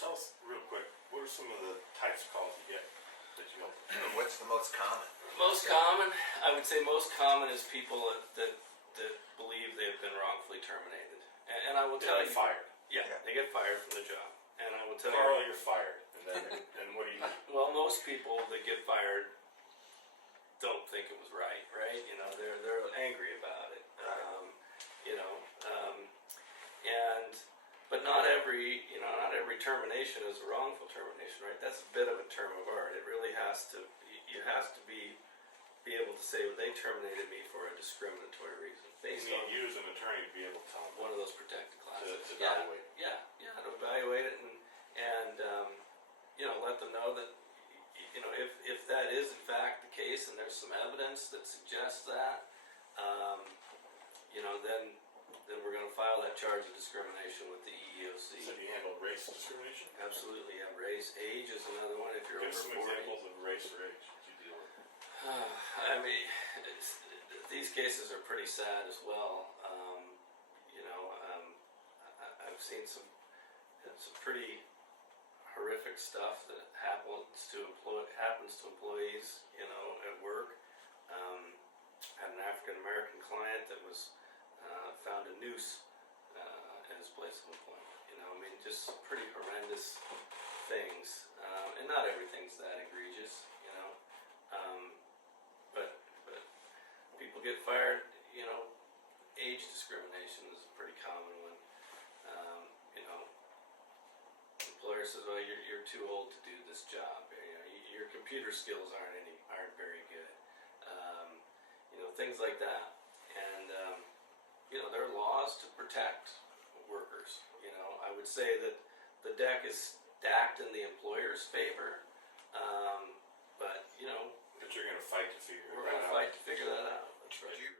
tell us real quick, what are some of the types of calls you get that you don't? What's the most common? Most common, I would say most common is people that believe they've been wrongfully terminated. And I will They tell get you. fired. Yeah, Yeah. they get fired from the job. And I will tell Carl, you. you're fired. And then, and what do you do? Well, most people that get fired don't think it was right? You know, they're angry about it. You know, but not every termination is a wrongful termination, right? That's a bit of a term of art. It really has to. You have to be able to say, well, they terminated me for a discriminatory reason, based You on need you as an attorney to be able to tell them one of those protected classes. to evaluate. Yeah, to evaluate it and you know, let them know that, you know, if that is in fact the case and there's some evidence that suggests that, you know, then we're going to file that charge of discrimination with the EEOC. So do you handle race discrimination? Absolutely, yeah. Race, age is another one. If you're Give over some 40. examples of race or age that you deal with. I mean, these cases are pretty sad as well. You know, I've seen some pretty horrific stuff that happens to employees, you know, at work. Had an African American client that was found a noose in his place of employment. You know, I mean, just pretty horrendous things, and not everything's that egregious, you know. But people get fired. You know, age discrimination is a pretty common one. You know, employer says, "Well, you're too old to do this job. You know, your computer skills aren't very good." You know, things like that. And you know, there are laws to protect workers. You know, I would say that the deck is stacked in the employer's favor. But you know, But you're going to fight to figure we're that going to out. fight to figure that out. That's right. Do you